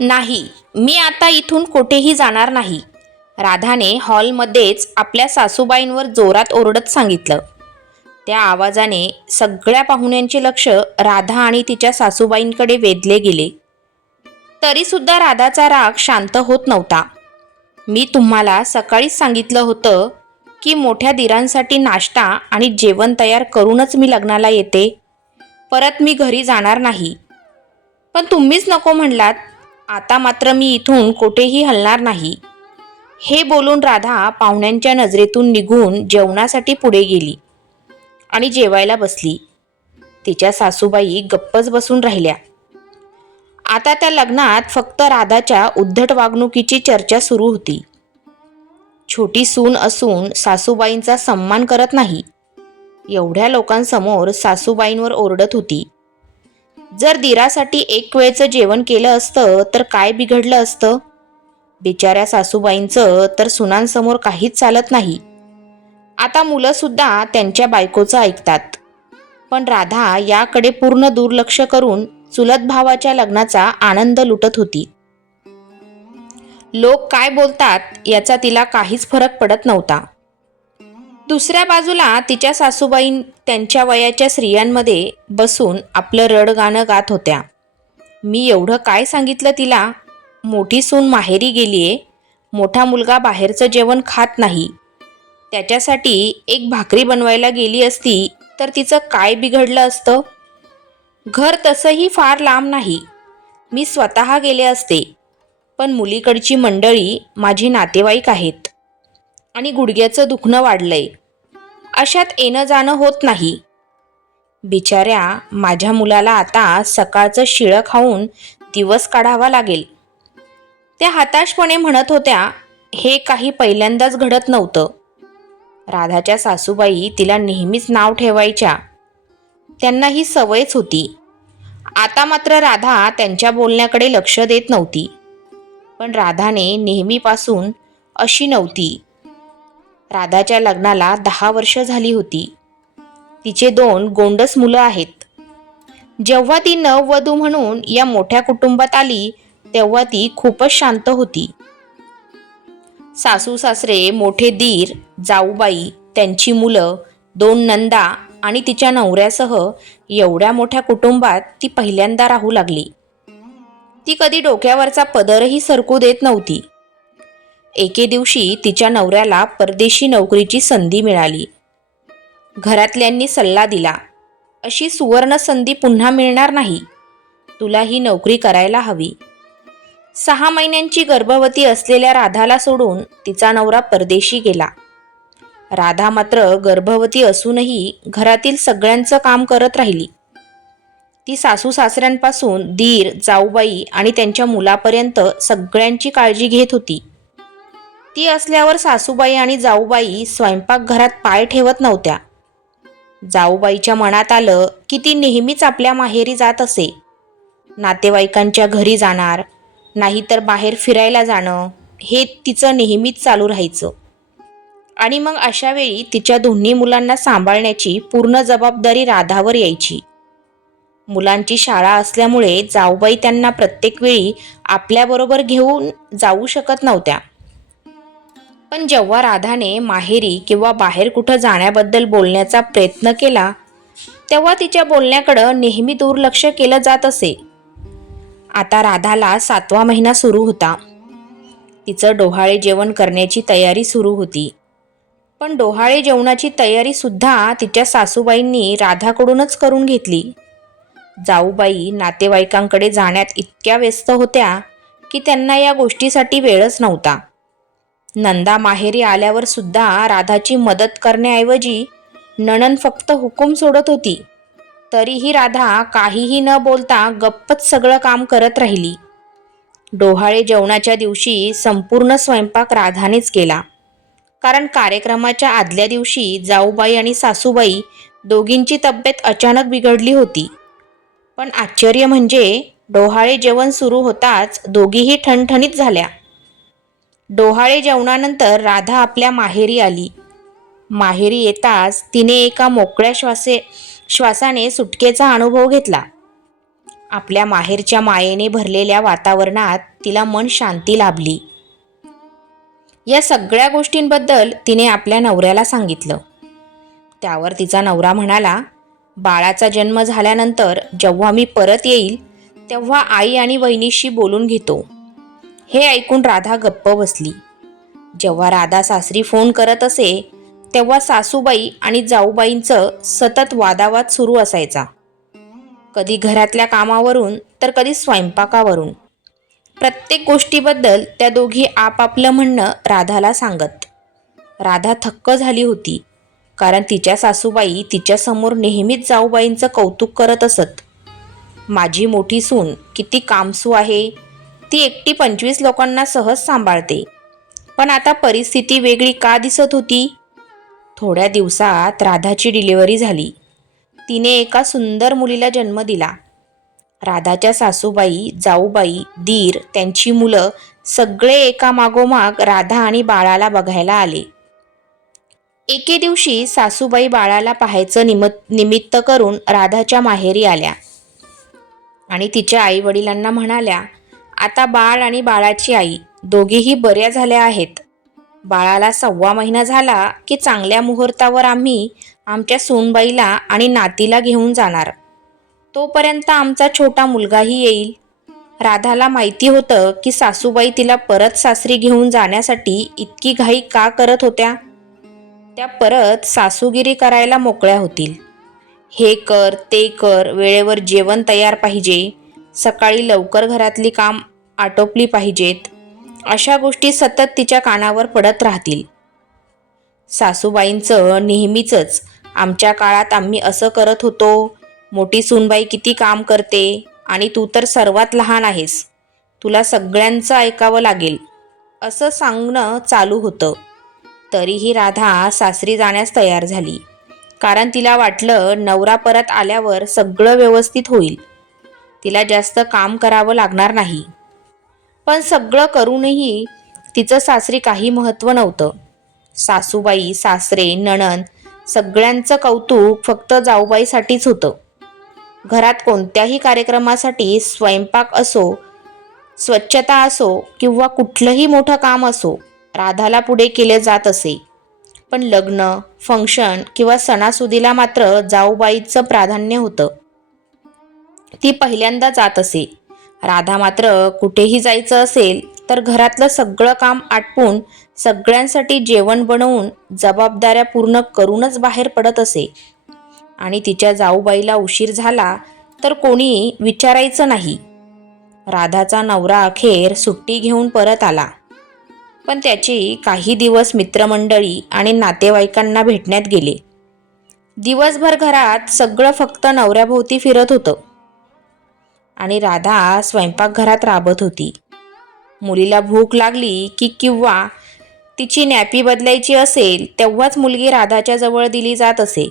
नाही मी आता इथून कुठेही जाणार नाही. राधाने हॉलमध्येच आपल्या सासूबाईंवर जोरात ओरडत सांगितलं. त्या आवाजाने सगळ्या पाहुण्यांचे लक्ष राधा आणि तिच्या सासूबाईंकडे वेधले गेले. तरीसुद्धा राधाचा राग शांत होत नव्हता. मी तुम्हाला सकाळीच सांगितलं होतं की मोठ्या दिरांसाठी नाश्ता आणि जेवण तयार करूनच मी लग्नाला येते. परत मी घरी जाणार नाही. पण तुम्हीच नको म्हणलात आता मात्र मी इथून कुठेही हलणार नाही. हे बोलून राधा पाहुण्यांच्या नजरेतून निघून जेवणासाठी पुढे गेली आणि जेवायला बसली. तिच्या सासूबाई गप्पच बसून राहिल्या. आता त्या लग्नात फक्त राधाच्या उद्धट वागणुकीची चर्चा सुरू होती. छोटी सून असून सासूबाईंचा सन्मान करत नाही. एवढ्या लोकांसमोर सासूबाईंवर ओरडत होती. जर दिरासाठी एक वेळचं जेवण केलं असतं तर काय बिघडलं असतं? बिचाऱ्या सासूबाईंचं तर सुनांसमोर काहीच चालत नाही. आता मुलंसुद्धा त्यांच्या बायकोचं ऐकतात. पण राधा याकडे पूर्ण दुर्लक्ष करून चुलत भावाच्या लग्नाचा आनंद लुटत होती. लोक काय बोलतात याचा तिला काहीच फरक पडत नव्हता. दुसऱ्या बाजूला तिच्या सासूबाई त्यांच्या वयाच्या स्त्रियांमध्ये बसून आपलं रडगाणं गात होत्या. मी एवढं काय सांगितलं तिला? मोठी सून माहेरी गेलीये. मोठा मुलगा बाहेरचं जेवण खात नाही. त्याच्यासाठी एक भाकरी बनवायला गेली असती तर तिचं काय बिघडलं असतं? घर तसंही फार लांब नाही. मी स्वतः गेले असते. पण मुलीकडची मंडळी माझी नातेवाईक आहेत. आणि गुडघ्याचं दुखणं वाढलंय. अशात येणं जाणं होत नाही. बिचाऱ्या माझ्या मुलाला आता सकाळचं शिळं खाऊन दिवस काढावा लागेल. त्या हताशपणे म्हणत होत्या हे काही पहिल्यांदाच घडत नव्हतं. राधाच्या सासूबाई तिला नेहमीच नाव ठेवायच्या. त्यांना ही सवयच होती. आता मात्र राधा त्यांच्या बोलण्याकडे लक्ष देत नव्हती. पण राधाने नेहमीपासून अशी नव्हती. राधाच्या लग्नाला दहा वर्ष झाली होती. तिचे दोन गोंडस मुलं आहेत. जेव्हा ती नववधू म्हणून या मोठ्या कुटुंबात आली तेव्हा ती खूपच शांत होती. सासू सासरे मोठे दीर जाऊबाई त्यांची मुलं दोन नंदा आणि तिच्या नवऱ्यासह एवढ्या मोठ्या कुटुंबात ती पहिल्यांदा राहू लागली. ती कधी डोक्यावरचा पदरही सरकू देत नव्हती. एके दिवशी तिच्या नवऱ्याला परदेशी नोकरीची संधी मिळाली. घरातल्यांनी सल्ला दिला अशी सुवर्ण संधी पुन्हा मिळणार नाही. तुला ही नोकरी करायला हवी. सहा महिन्यांची गर्भवती असलेल्या राधाला सोडून तिचा नवरा परदेशी गेला. राधा मात्र गर्भवती असूनही घरातील सगळ्यांचं काम करत राहिली. ती सासू सासऱ्यांपासून दीर जाऊबाई आणि त्यांच्या मुलापर्यंत सगळ्यांची काळजी घेत होती. ती असल्यावर सासूबाई आणि जाऊबाई स्वयंपाकघरात पाय ठेवत नव्हत्या. जाऊबाईच्या मनात आलं की ती नेहमीच आपल्या माहेरी जात असे. नातेवाईकांच्या घरी जाणार नाहीतर बाहेर फिरायला जाणं हे तिचं नेहमीच चालू राहायचं. आणि मग अशा वेळी तिच्या दोन्ही मुलांना सांभाळण्याची पूर्ण जबाबदारी राधावर यायची. मुलांची शाळा असल्यामुळे जाऊबाई त्यांना प्रत्येक वेळी आपल्याबरोबर घेऊन जाऊ शकत नव्हत्या. पण जेव्हा राधाने माहेरी किंवा बाहेर कुठं जाण्याबद्दल बोलण्याचा प्रयत्न केला तेव्हा तिच्या बोलण्याकडं नेहमी दुर्लक्ष केलं जात असे. आता राधाला सातवा महिना सुरू होता. तिचं डोहाळे जेवण करण्याची तयारी सुरू होती. पण डोहाळे जेवणाची तयारीसुद्धा तिच्या सासूबाईंनी राधाकडूनच करून घेतली. जाऊबाई नातेवाईकांकडे जाण्यात इतक्या व्यस्त होत्या की त्यांना या गोष्टीसाठी वेळच नव्हता. नंदा माहेरी आल्यावर सुद्धा राधाची मदत करण्याऐवजी नणन फक्त हुकूम सोडत होती. तरीही राधा काहीही न बोलता गप्पच सगळं काम करत राहिली. डोहाळे जेवणाच्या दिवशी संपूर्ण स्वयंपाक राधानेच केला. कारण कार्यक्रमाच्या आदल्या दिवशी जाऊबाई आणि सासूबाई दोघींची तब्येत अचानक बिघडली होती. पण आश्चर्य म्हणजे डोहाळे जेवण सुरू होताच दोघीही ठणठणीत झाल्या. डोहाळे जेवणानंतर राधा आपल्या माहेरी आली. माहेरी येताच तिने एका मोकळ्या श्वासे श्वासाने सुटकेचा अनुभव घेतला. आपल्या माहेरच्या मायेने भरलेल्या वातावरणात तिला मन शांती लाभली. या सगळ्या गोष्टींबद्दल तिने आपल्या नवऱ्याला सांगितलं. त्यावर तिचा नवरा म्हणाला बाळाचा जन्म झाल्यानंतर जेव्हा मी परत येईल तेव्हा आई आणि वहिनीशी बोलून घेतो. हे ऐकून राधा गप्प बसली. जेव्हा राधा सासरी फोन करत असे तेव्हा सासूबाई आणि जाऊबाईंचं सतत वादावाद सुरू असायचा. कधी घरातल्या कामावरून तर कधी स्वयंपाकावरून. प्रत्येक गोष्टीबद्दल त्या दोघी आपापलं म्हणणं राधाला सांगत. राधा थक्क झाली होती कारण तिच्या सासूबाई तिच्यासमोर नेहमीच जाऊबाईंचं कौतुक करत असत. माझी मोठी सून किती कामसू आहे. ती एकटी पंचवीस लोकांना सहज सांभाळते. पण आता परिस्थिती वेगळी का दिसत होती? थोड्या दिवसात राधाची डिलिव्हरी झाली. तिने एका सुंदर मुलीला जन्म दिला. राधाच्या सासूबाई जाऊबाई दीर त्यांची मुलं सगळे एका मागोमाग राधा आणि बाळाला बघायला आले. एके दिवशी सासूबाई बाळाला पाहायचं निम निमित्त करून राधाच्या माहेरी आल्या. आणि तिच्या आई वडिलांना म्हणाल्या आता बाळ आणि बाळाची आई दोघेही बऱ्या झाल्या आहेत. बाळाला सव्वा महिना झाला की चांगल्या मुहूर्तावर आम्ही आमच्या सूनबाईला आणि नातीला घेऊन जाणार. तोपर्यंत आमचा छोटा मुलगाही येईल. राधाला माहिती होतं की सासूबाई तिला परत सासरी घेऊन जाण्यासाठी इतकी घाई का करत होत्या? त्या परत सासूगिरी करायला मोकळ्या होतील. हे कर ते कर वेळेवर जेवण तयार पाहिजे. सकाळी लवकर घरातली काम आटोपली पाहिजेत. अशा गोष्टी सतत तिच्या कानावर पडत राहतील. सासूबाईंचं नेहमीचंच आमच्या काळात आम्ही असं करत होतो. मोठी सूनबाई किती काम करते आणि तू तर सर्वात लहान आहेस. तुला सगळ्यांचं ऐकावं लागेल. असं सांगणं चालू होतं. तरीही राधा सासरी जाण्यास तयार झाली. कारण तिला वाटलं नवरा परत आल्यावर सगळं व्यवस्थित होईल. तिला जास्त काम करावं लागणार नाही. पण सगळं करूनही तिचं सासरी काही महत्त्व नव्हतं. सासूबाई सासरे नणन सगळ्यांचं कौतुक फक्त जाऊबाईसाठीच होतं. घरात कोणत्याही कार्यक्रमासाठी स्वयंपाक असो स्वच्छता असो किंवा कुठलंही मोठं काम असो राधाला पुढे केले जात असे. पण लग्न फंक्शन किंवा सणासुदीला मात्र जाऊबाईचं प्राधान्य होतं. ती पहिल्यांदा जात असे. राधा मात्र कुठेही जायचं असेल तर घरातलं सगळं काम आटपून सगळ्यांसाठी जेवण बनवून जबाबदाऱ्या पूर्ण करूनच बाहेर पडत असे. आणि तिच्या जाऊबाईला उशीर झाला तर कोणी विचारायचं नाही. राधाचा नवरा अखेर सुट्टी घेऊन परत आला. पण त्याची काही दिवस मित्रमंडळी आणि नातेवाईकांना भेटण्यात गेले. दिवसभर घरात सगळं फक्त नवऱ्याभोवती फिरत होतं. आणि राधा स्वयंपाकघरात राबत होती. मुलीला भूक लागली की किंवा तिची नॅपी बदलायची असेल तेव्हाच मुलगी राधाच्या जवळ दिली जात असे.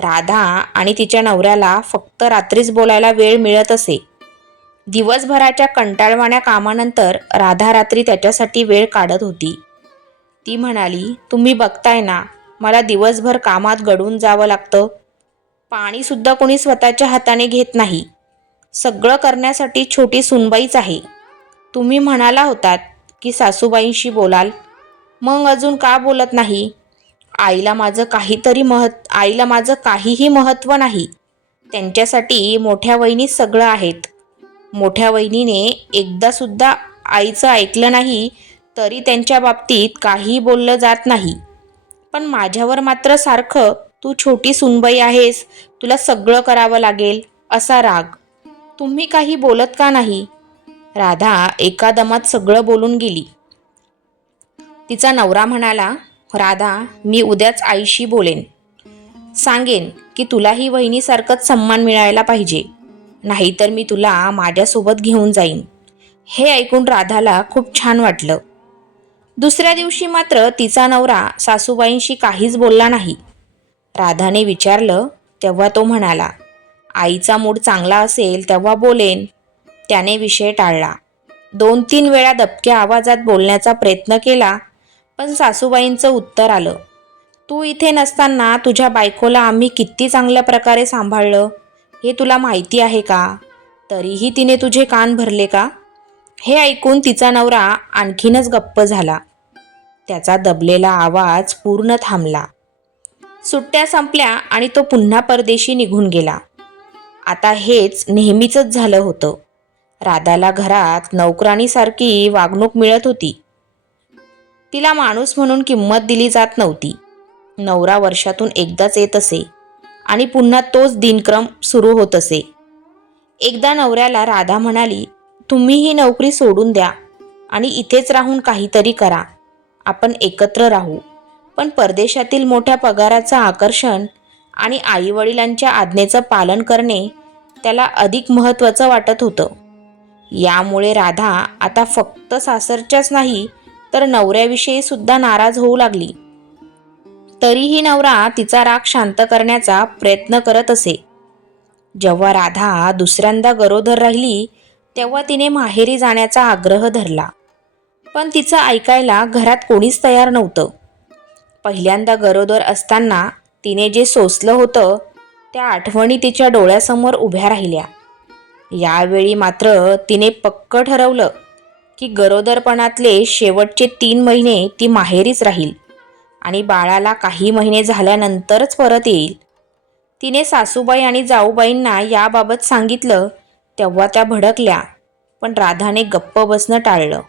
राधा आणि तिच्या नवऱ्याला फक्त रात्रीच बोलायला वेळ मिळत असे. दिवसभराच्या कंटाळवाण्या कामानंतर राधा रात्री त्याच्यासाठी वेळ काढत होती. ती म्हणाली तुम्ही बघताय ना मला दिवसभर कामात गडून जावं लागतं. पाणीसुद्धा कोणी स्वतःच्या हाताने घेत नाही. सगळं करण्यासाठी छोटी सुनबाईच आहे. तुम्ही म्हणाला होतात की सासूबाईंशी बोलाल. मग अजून का बोलत नाही? आईला माझं काहीतरी महत् आईला माझं काहीही महत्त्व नाही. त्यांच्यासाठी मोठ्या वहिनी सगळं आहेत. मोठ्या वहिनीने एकदासुद्धा आईचं ऐकलं नाही तरी त्यांच्या बाबतीत काही बोललं जात नाही. पण माझ्यावर मात्र सारखं तू छोटी सुनबाई आहेस तुला सगळं करावं लागेल असा राग. तुम्ही काही बोलत का नाही? राधा एका दमात सगळं बोलून गेली. तिचा नवरा म्हणाला राधा मी उद्याच आईशी बोलेन. सांगेन की तुलाही वहिनीसारखंच सन्मान मिळायला पाहिजे. नाहीतर मी तुला माझ्यासोबत घेऊन जाईन. हे ऐकून राधाला खूप छान वाटलं. दुसऱ्या दिवशी मात्र तिचा नवरा सासूबाईंशी काहीच बोलला नाही. राधाने विचारलं तेव्हा तो म्हणाला आईचा मूड चांगला असेल तेव्हा बोलेन. त्याने विषय टाळला. दोन तीन वेळा दबक्या आवाजात बोलण्याचा प्रयत्न केला पण सासूबाईंचं उत्तर आलं. तू इथे नसताना तुझ्या बायकोला आम्ही किती चांगल्या प्रकारे सांभाळलं? हे तुला माहिती आहे का? तरीही तिने तुझे कान भरले का? हे ऐकून तिचा नवरा आणखीनच गप्प झाला. त्याचा दबलेला आवाज पूर्ण थांबला. सुट्ट्या संपल्या आणि तो पुन्हा परदेशी निघून गेला. आता हेच नेहमीचंच झालं होतं. राधाला घरात नोकराणीसारखी वागणूक मिळत होती. तिला माणूस म्हणून किंमत दिली जात नव्हती. नवरा वर्षातून एकदाच येत असे आणि पुन्हा तोच दिनक्रम सुरू होत असे. एकदा नवऱ्याला राधा म्हणाली तुम्ही ही नोकरी सोडून द्या आणि इथेच राहून काहीतरी करा. आपण एकत्र राहू. पण परदेशातील मोठ्या पगाराचं आकर्षण आणि आईवडिलांच्या आज्ञेचं पालन करणे त्याला अधिक महत्त्वाचं वाटत होतं. यामुळे राधा आता फक्त सासरच्याच नाही तर नवऱ्याविषयी सुद्धा नाराज होऊ लागली. तरीही नवरा तिचा राग शांत करण्याचा प्रयत्न करत असे. जेव्हा राधा दुसऱ्यांदा गरोदर राहिली तेव्हा तिने माहेरी जाण्याचा आग्रह धरला. पण तिचं ऐकायला घरात कोणीच तयार नव्हतं. पहिल्यांदा गरोदर असताना तिने जे सोसलं होतं त्या आठवणी तिच्या डोळ्यासमोर उभ्या राहिल्या. यावेळी मात्र तिने पक्क ठरवलं की गरोदरपणातले शेवटचे तीन महिने ती माहेरीच राहील आणि बाळाला काही महिने झाल्यानंतरच परत येईल. तिने सासूबाई आणि जाऊबाईंना याबाबत सांगितलं तेव्हा त्या भडकल्या पण राधाने गप्प बसणं टाळलं.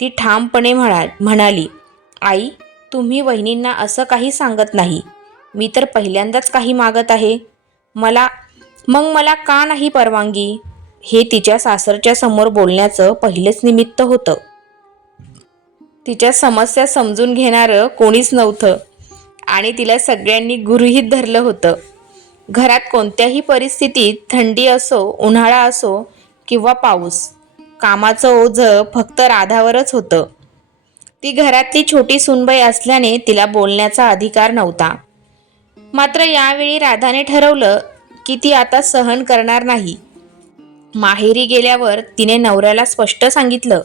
ती ठामपणे म्हणा म्हणाली आई तुम्ही वहिनींना असं काही सांगत नाही. मी तर पहिल्यांदाच काही मागत आहे. मला मग मला का नाही परवानगी? हे तिच्या सासरच्या समोर बोलण्याचं पहिलेच निमित्त होतं. तिच्या समस्या समजून घेणारं कोणीच नव्हतं आणि तिला सगळ्यांनी गृहीत धरलं होतं. घरात कोणत्याही परिस्थितीत थंडी असो उन्हाळा असो किंवा पाऊस कामाचं ओझं फक्त राधावरच होतं. ती घरातली छोटी सुनबाई असल्याने तिला बोलण्याचा अधिकार नव्हता. मात्र यावेळी राधाने ठरवलं की ती आता सहन करणार नाही. माहेरी गेल्यावर तिने नवऱ्याला स्पष्ट सांगितलं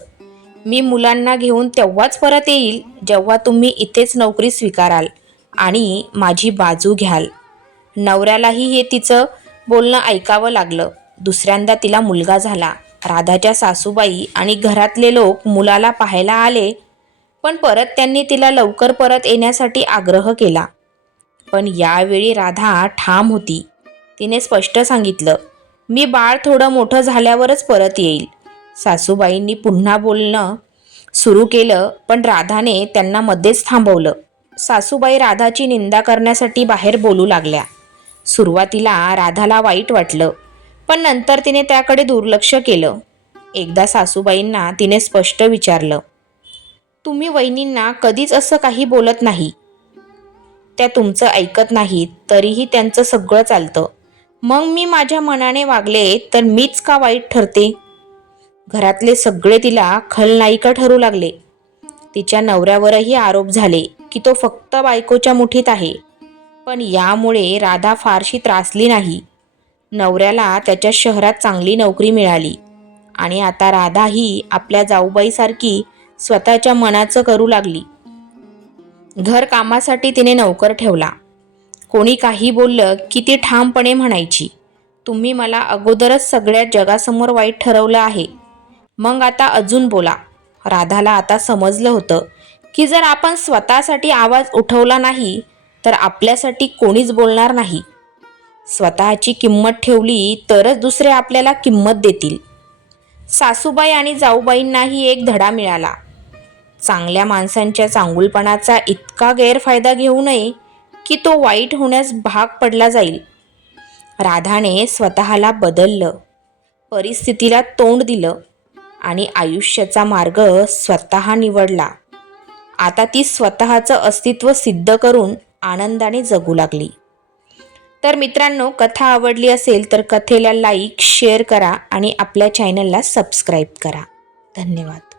मी मुलांना घेऊन तेव्हाच परत येईल जेव्हा तुम्ही इथेच नोकरी स्वीकाराल आणि माझी बाजू घ्याल. नवऱ्यालाही हे तिचं बोलणं ऐकावं लागलं. दुसऱ्यांदा तिला मुलगा झाला. राधाच्या सासूबाई आणि घरातले लोक मुलाला पाहायला आले पण परत त्यांनी तिला लवकर परत येण्यासाठी आग्रह केला. पण यावेळी राधा ठाम होती. तिने स्पष्ट सांगितलं मी बाळ थोडं मोठं झाल्यावरच परत येईल. सासूबाईंनी पुन्हा बोलणं सुरू केलं पण राधाने त्यांना मध्येच थांबवलं. सासूबाई राधाची निंदा करण्यासाठी बाहेर बोलू लागल्या. सुरुवातीला राधाला वाईट वाटलं पण नंतर तिने त्याकडे दुर्लक्ष केलं. एकदा सासूबाईंना तिने स्पष्ट विचारलं तुम्ही वहिनींना कधीच असं काही बोलत नाही. त्या तुमचं ऐकत नाहीत तरीही त्यांचं सगळं चालतं. मग मी माझ्या मनाने वागले तर मीच का वाईट ठरते? घरातले सगळे तिला खलनायिका ठरू लागले. तिच्या नवऱ्यावरही आरोप झाले की तो फक्त बायकोच्या मुठीत आहे. पण यामुळे राधा फारशी त्रासली नाही. नवऱ्याला त्याच्या शहरात चांगली नोकरी मिळाली. आणि आता राधा ही आपल्या जाऊबाईसारखी स्वतःच्या मनाचं करू लागली. घरकामासाठी तिने नौकर ठेवला. कोणी काही बोललं की ती ठामपणे म्हणायची तुम्ही मला अगोदरच सगळ्या जगासमोर वाईट ठरवलं आहे. मग आता अजून बोला. राधाला आता समजलं होतं की जर आपण स्वतःसाठी आवाज उठवला नाही तर आपल्यासाठी कोणीच बोलणार नाही. स्वतःची किंमत ठेवली तरच दुसरे आपल्याला किंमत देतील. सासूबाई आणि जाऊबाईंनाही एक धडा मिळाला. चांगल्या माणसांच्या चांगुलपणाचा इतका गैरफायदा घेऊ नये की तो वाईट होण्यास भाग पडला जाईल. राधाने स्वतःला बदललं परिस्थितीला तोंड दिलं आणि आयुष्याचा मार्ग स्वतः निवडला. आता ती स्वतःचं अस्तित्व सिद्ध करून आनंदाने जगू लागली. तर मित्रांनो कथा आवडली असेल तर कथेला लाईक शेअर करा आणि आपल्या चॅनलला सबस्क्राईब करा. धन्यवाद.